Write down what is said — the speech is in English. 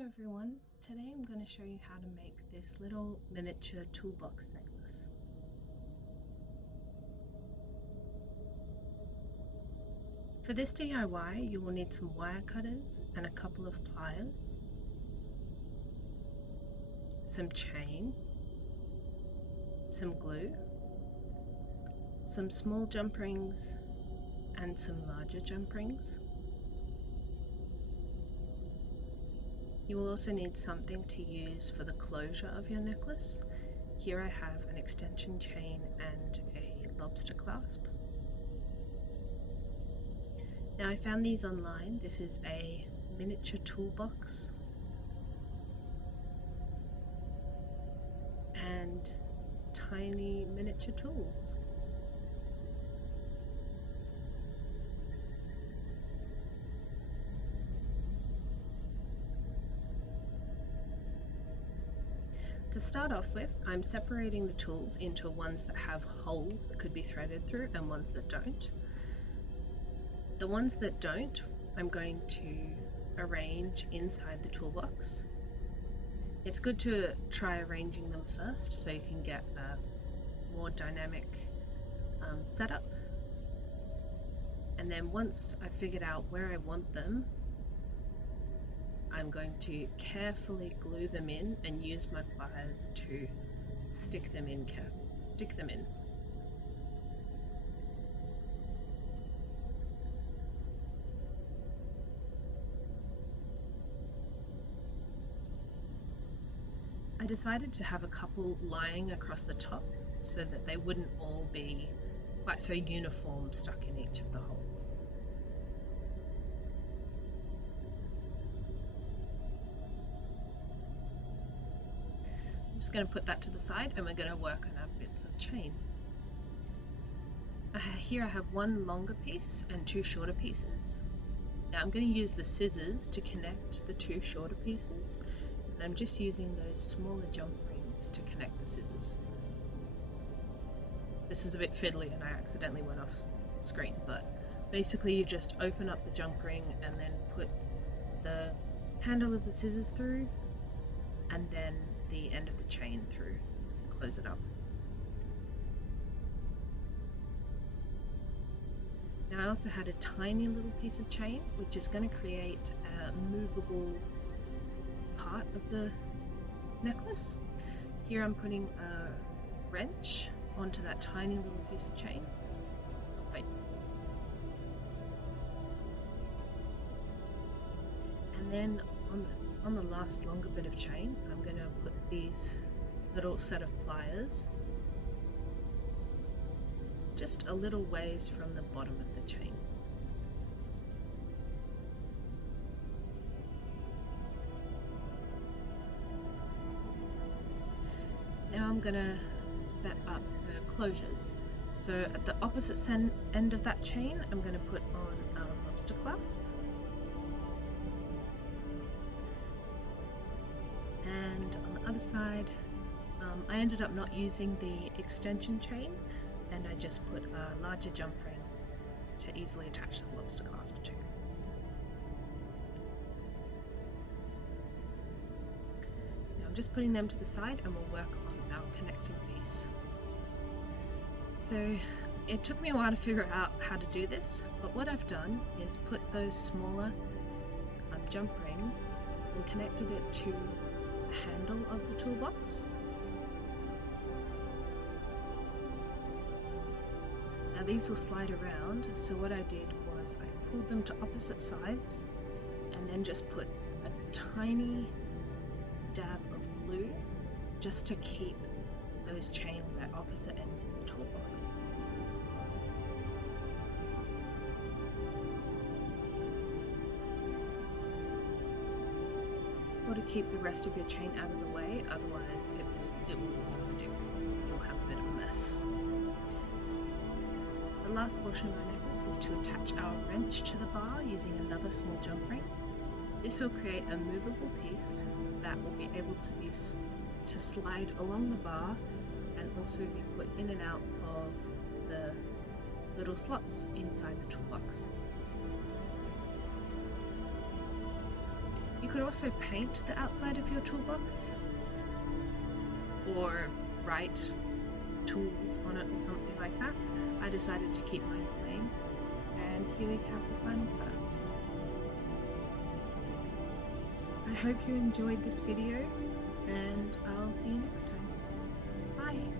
Hello everyone, today I'm going to show you how to make this little miniature toolbox necklace. For this DIY you will need some wire cutters and a couple of pliers, some chain, some glue, some small jump rings and some larger jump rings. You will also need something to use for the closure of your necklace. Here I have an extension chain and a lobster clasp. Now I found these online. This is a miniature toolbox and tiny miniature tools. To start off with, I'm separating the tools into ones that have holes that could be threaded through and ones that don't. The ones that don't, I'm going to arrange inside the toolbox. It's good to try arranging them first so you can get a more dynamic setup. And then once I've figured out where I want them, I'm going to carefully glue them in and use my pliers to stick them in. I decided to have a couple lying across the top so that they wouldn't all be quite so uniform stuck in each of the holes. Just going to put that to the side and we're going to work on our bits of chain. Here I have one longer piece and two shorter pieces. Now I'm going to use the scissors to connect the two shorter pieces, and I'm just using those smaller jump rings to connect the scissors. This is a bit fiddly and I accidentally went off screen, but basically you just open up the jump ring and then put the handle of the scissors through and then the end of the chain through and close it up. Now I also had a tiny little piece of chain which is going to create a movable part of the necklace. Here I'm putting a wrench onto that tiny little piece of chain. Right. And then on the last longer bit of chain, I'm going to put these little set of pliers just a little ways from the bottom of the chain. Now I'm going to set up the closures. So at the opposite end of that chain, I'm going to put on a lobster clasp. And on the other side, I ended up not using the extension chain and I just put a larger jump ring to easily attach the lobster clasp to. Now I'm just putting them to the side and we'll work on our connecting piece. So it took me a while to figure out how to do this, but what I've done is put those smaller jump rings and connected it to the handle of the toolbox. Now these will slide around, so what I did was I pulled them to opposite sides and then just put a tiny dab of glue just to keep those chains at opposite ends of the toolbox. Or to keep the rest of your chain out of the way, otherwise it will all stick. You'll have a bit of a mess. The last portion of our necklace is to attach our wrench to the bar using another small jump ring. This will create a movable piece that will be able to slide along the bar and also be put in and out of the little slots inside the toolbox. You could also paint the outside of your toolbox or write tools on it or something like that. I decided to keep mine plain, and here we have the final product. I hope you enjoyed this video, and I'll see you next time. Bye!